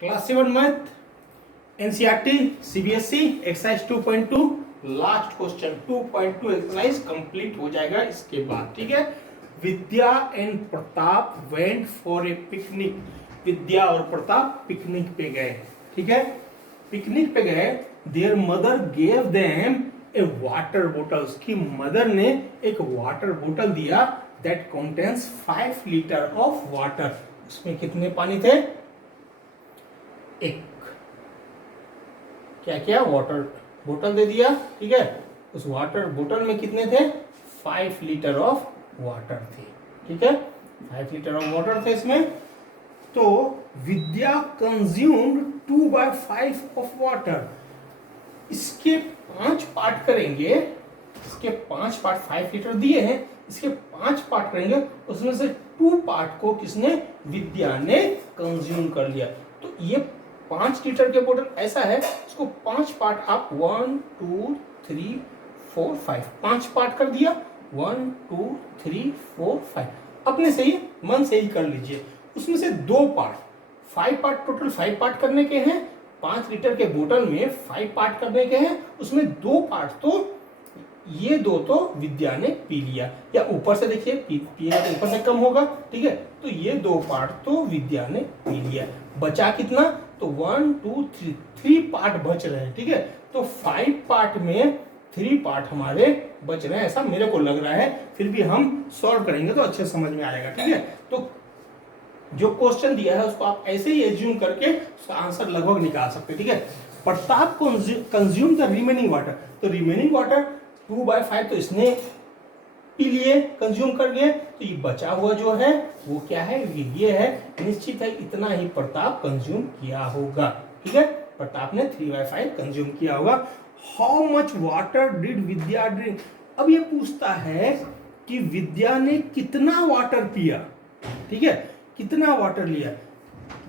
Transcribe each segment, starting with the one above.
Class 7 math NCERT CBSE exercise 2.2 last question 2.2 exercise complete हो जाएगा इसके बाद। ठीक है, Vidya and Pratap went for a picnic. Vidya और प्रताप पिकनिक पे गए। ठीक है, पिकनिक पे गए। There mother gave them A water बोतल। उसकी मदर ने एक वाटर बोतल दिया that contains 5 litre of water. उसमें कितने पानी थे? एक क्या क्या वाटर बोतल दे दिया। ठीक है, उस वाटर बोतल में कितने थे? 5 लीटर ऑफ वाटर थे। ठीक है, 5 लीटर ऑफ वाटर थे इसमें। तो विद्या कंज्यूम्ड 2/5 ऑफ वाटर। इसके 5 पार्ट करेंगे। इसके 5 पार्ट 5 लीटर दिए हैं, इसके 5 पार्ट करेंगे। उसमें से 2 पार्ट को किसने? विद्या ने कंज्यूम कर लिया। तो ये 5 लीटर के बोतल ऐसा है, इसको 5 पार्ट आप 1 2 3 4 5 5 पार्ट कर दिया। 1 2 3 4 5 अपने से ही मन से ही कर लीजिए। उसमें से 2 पार्ट 5 पार्ट टोटल 5 पार्ट करने के हैं। 5 लीटर के बोतल में 5 पार्ट करने के हैं। उसमें 2 पार्ट तो ये 2 तो विद्या ने पी लिया, या ऊपर से देखिए पिएगा तो ऊपर से कम होगा। ठीक है, तो ये 2 पार्ट तो विद्या ने पी लिया। बचा कितना? तो 1 2 3 पार्ट बच रहे हैं। ठीक है, तो 5 पार्ट में 3 पार्ट हमारे बच रहे हैं, ऐसा मेरे को लग रहा है। फिर भी हम सॉल्व करेंगे तो अच्छे समझ में आएगा। ठीक है, तो जो क्वेश्चन दिया है उसको आप ऐसे ही एज्यूम करके उसका आंसर लगभग निकाल सकते हैं। ठीक है, Pratap consume the remaining water. तो रिमेनिंग वाटर 2/5 तो इसने पी लिए, कंज्यूम कर गए। तो ये बचा हुआ जो है वो क्या है? ये है। निश्चित है इतना ही प्रताप कंज्यूम किया होगा। ठीक है, प्रताप ने 3/5 कंज्यूम किया होगा। How much water did Vidya drink? अब ये पूछता है कि विद्या ने कितना वाटर पिया। ठीक है, कितना वाटर लिया?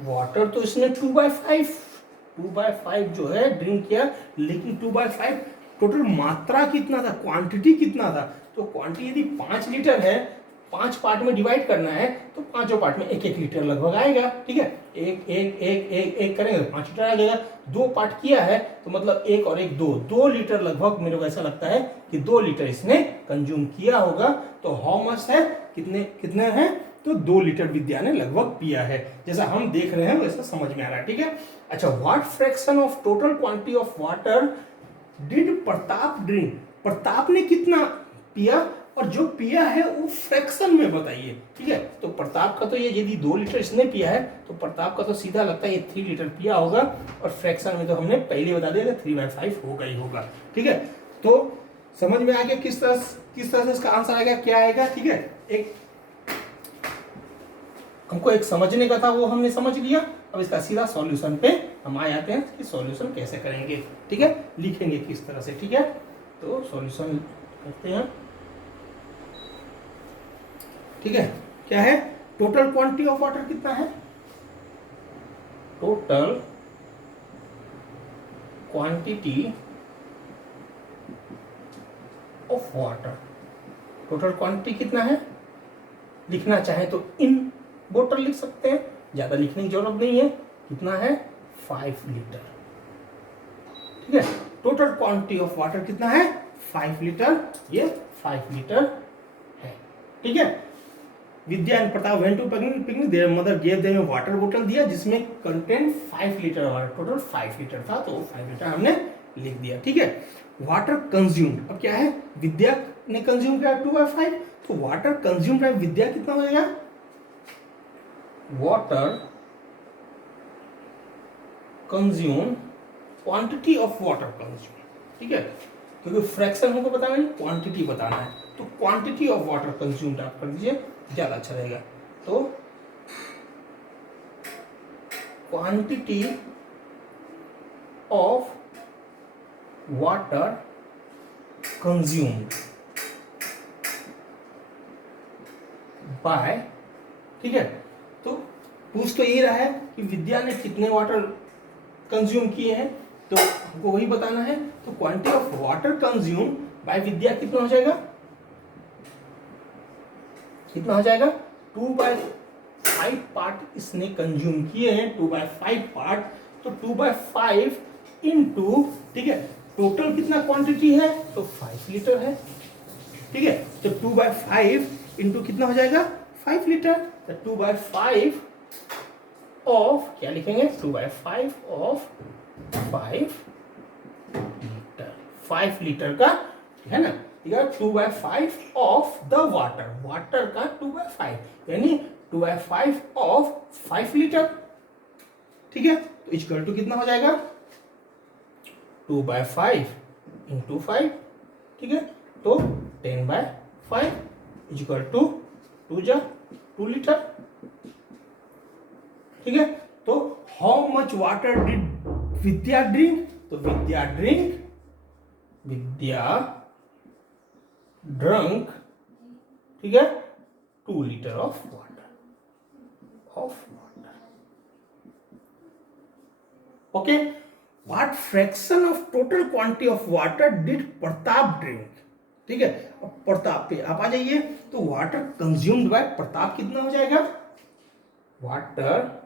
वाटर तो इसने 2/5 जो है ड्रिंक किया, लेकिन 2/5 टोटल मात्रा कितना था? क्वांटिटी कितना था? तो क्वांटिटी यदि 5 लीटर है, 5 पार्ट में डिवाइड करना है तो पांचों पार्ट में 1-1 लीटर लगभग आएगा। ठीक है, एक करेंगे तो 5 लीटर आ जाएगा। 2 पार्ट किया है तो मतलब 1 और 1 2 लीटर लगभग। मेरे को ऐसा लगता है कि 2 लीटर इसने कंज्यूम किया होगा। तो हाउ मच है? कितने कितने हैं? तो 2 लीटर विद्या ने लगभग पिया है। जैसा हम देख रहे हैं वैसा समझ में आ रहा है। ठीक है, अच्छा, what fraction of total quantity of water did Pratap drink? Pratap ने कितना पिया और जो पिया है वो फ्रैक्शन में बताइए। ठीक है, तो प्रताप का तो ये यदि 2 लीटर इसने पिया है तो प्रताप का तो सीधा लगता है ये 3 लीटर पिया होगा, और फ्रैक्शन में तो हमने पहले बता दिया 3/5 होगा ही होगा। ठीक है, तो समझ में आ गया किस तरह से इसका आंसर आएगा, क्या आएगा। ठीक है, एक हमको एक समझने का था वो हमने समझ लिया। अब इसका सीधा सॉल्यूशन पे हम आ जाते हैं कि सॉल्यूशन कैसे करेंगे। ठीक है, लिखेंगे किस तरह से। ठीक है, तो सॉल्यूशन करते हैं। ठीक है, क्या है? टोटल क्वांटिटी ऑफ वाटर कितना है? Total quantity of water. Total quantity कितना है? लिखना चाहे तो इन बोतल लिख सकते हैं, ज्यादा लिखने की जरूरत नहीं है। कितना है? 5 लीटर। ठीक है, टोटल क्वांटिटी ऑफ वाटर कितना है? 5 लीटर। ये 5 लीटर है। ठीक है, Vidya and Pratap went to picnic. Their mother gave them water बोतल दिया जिसमें content 5 litre water. Total 5 litre था तो 5 लीटर हमने लिख दिया। ठीक है, वाटर कंज्यूम्ड। अब क्या है? विद्या ने कंज्यूम किया 2/5, तो वाटर कंज्यूम्ड बाय विद्या कितना हो जाएगा? Water consume, quantity of water consume. ठीक है, क्योंकि फ्रैक्शन हमको बताना है, क्वांटिटी बताना है, तो क्वांटिटी ऑफ वाटर कंज्यूम्ड आप कर दीजिए, ज्यादा अच्छा रहेगा। तो quantity of water consumed bye. ठीक है, तो पूछ तो ये रहा है कि विद्या ने कितने वाटर कंज्यूम किए हैं, तो हमको वही बताना है। तो quantity of water consume by Vidya कितना हो जाएगा? कितना हो जाएगा? 2/5 5 पार्ट इसने कंज्यूम किए हैं, 2/5 पार्ट, तो 2/5 इंटू, ठीक है, टोटल कितना क्वांटिटी है, तो 5 लीटर है, ठीक है। तो 2/5 इंटू कितना हो जाएगा, 5 लीटर, तो 2/5 ऑफ, क्या लिखेंगे, 2/5 ऑफ 5 लीटर, 5 लीटर का, है ना, ठीक है, 2/5 ऑफ द वाटर, वाटर का 2/5 यानी 2/5 ऑफ 5 लीटर, ठीक है। तो इक्वल टू कितना हो जाएगा, 2/5 इंटू 5, ठीक है, तो 10/5 इक्वल टू 2 लीटर, ठीक है। तो how much water did Vidya drink, तो विद्या ड्रंक, ठीक है, 2 litre of water, okay. What fraction of total quantity of water did Pratap drink, ठीक है। अब प्रताप पे आप आ जाइए, तो वाटर कंज्यूम्ड बाय प्रताप कितना हो जाएगा, वाटर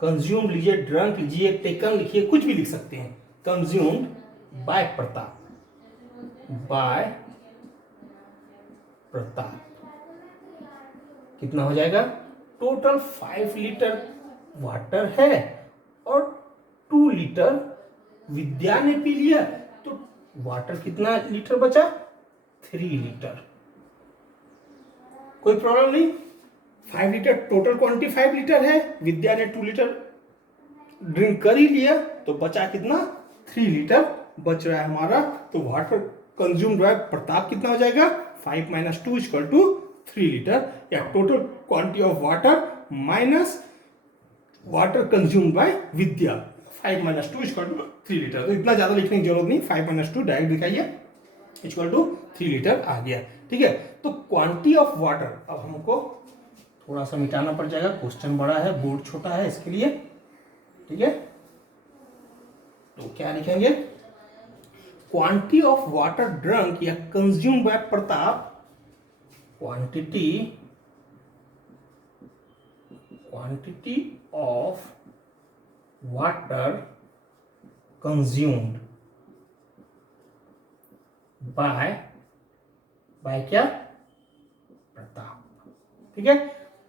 कंज्यूम लीजिए, ड्रंक लीजिए, टेकन लिखिए, कुछ भी लिख सकते हैं, कंज्यूम्ड बाय प्रताप कितना हो जाएगा, टोटल 5 लीटर वाटर है और 2 लीटर विद्या ने पी लिया, तो वाटर कितना लीटर बचा, 3 लीटर, कोई प्रॉब्लम नहीं। 5 लीटर टोटल क्वांटिटी 5 लीटर है, विद्या ने 2 लीटर ड्रिंक कर ही लिया, तो बचा कितना, 3 लीटर बच रहा है हमारा। तो वाटर कंज्यूम्ड बाय प्रताप कितना हो जाएगा, 5 - 2 = 3 लीटर, या total quantity of water minus water consumed bye Vidya, 5 - 2 = 3 litre. तो इतना ज्यादा लिखने की जरूरत नहीं, 5 - 2 डायरेक्ट दिखाइए, =3 लीटर आ गया, ठीक है। तो क्वांटिटी ऑफ वाटर, अब हमको थोड़ा सा मिटाना पड़ जाएगा, क्वेश्चन बड़ा है, बोर्ड छोटा है, इसके लिए, ठीक है। तो क्या लिखेंगे, क्वांटिटी ऑफ वाटर ड्रंक या consume by Pratap, quantity of water consumed bye क्या, प्रताप, ठीक है।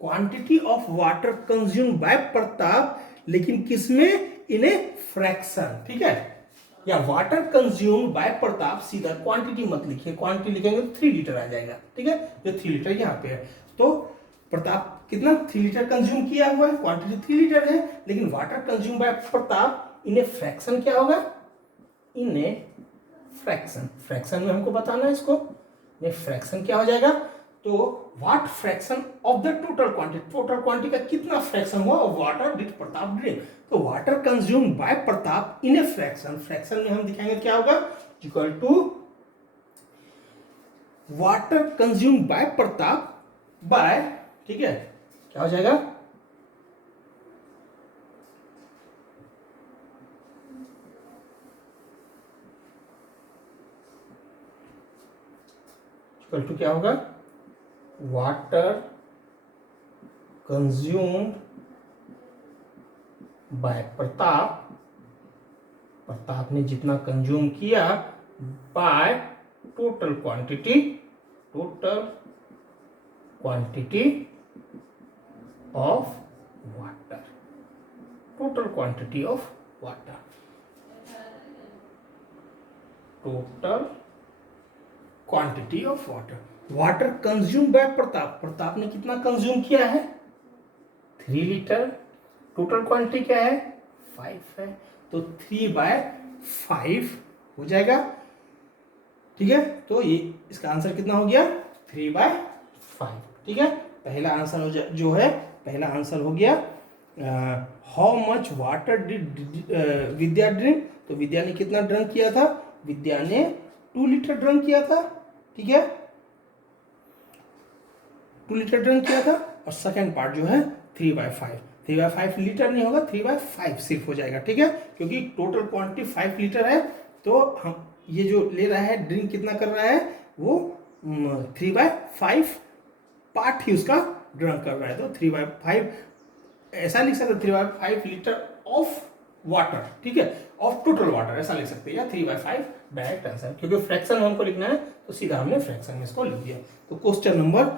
Quantity of water consume by Pratap, लेकिन किसमें, इन ए फ्रैक्शन, ठीक है, या वाटर कंज्यूम बाय प्रताप, सीधा क्वांटिटी मत लिखिए, क्वांटिटी लिखेंगे तो 3 लीटर आ जाएगा, ठीक है, जो 3 लीटर यहाँ पे है। तो प्रताप कितना, 3 लीटर कंज्यूम किया हुआ है, क्वांटिटी 3 लीटर है, लेकिन water consume by Pratap in a fraction क्या होगा, इन ए फ्रैक्शन में हमको बताना है इसको, ये फ्रैक्शन क्या हो जाएगा, तो what fraction of the total quantity का कितना फ्रैक्शन हुआ, वाटर डिड प्रताप ड्रिंक, तो water consume by Pratap in a fraction में हम दिखाएंगे क्या होगा, equal to water consume by Pratap by, ठीक है, क्या हो जाएगा, इक्वल टू क्या होगा, water consumed by Pratap, Pratap ने जितना कंज्यूम किया, by total quantity of water, total quantity of water, total quantity of water consume by Pratap ने कितना कंज्यूम किया है, 3 लीटर, टोटल क्वांटिटी क्या है, 5 है, तो 3/5 हो जाएगा, ठीक है। तो ये इसका आंसर कितना हो गया, 3/5, ठीक है। पहला आंसर जो है, पहला आंसर हो गया, how much water did Vidya drink, तो विद्या ने कितना ड्रिंक किया था, विद्या ने 2 लीटर ड्रिंक किया था, ठीक है, 2 लीटर ड्रिंक किया था। और सेकेंड पार्ट जो है 3/5 लीटर नहीं होगा, 3/5 सिर्फ हो जाएगा, ठीक है, क्योंकि टोटल क्वांटिटी 5 लीटर है, तो हम ये जो ले रहा है ड्रिंक कितना कर रहा है, वो 3/5 पार्ट ही उसका ड्रंक कर रहा है, तो 3/5 ऐसा लिख सकते 3/5 लीटर ऑफ वाटर, ठीक है, ऑफ टोटल वाटर ऐसा लिख सकते हैं, या 3/5 डायरेक्ट आंसर, क्योंकि फ्रैक्शन हमको लिखना है तो सीधा हमने फ्रैक्शन में इसको लिख दिया। तो क्वेश्चन नंबर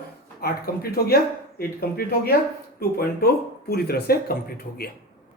8 कंप्लीट हो गया, 8 कंप्लीट हो गया, 2.2 पूरी तरह से कंप्लीट हो गया।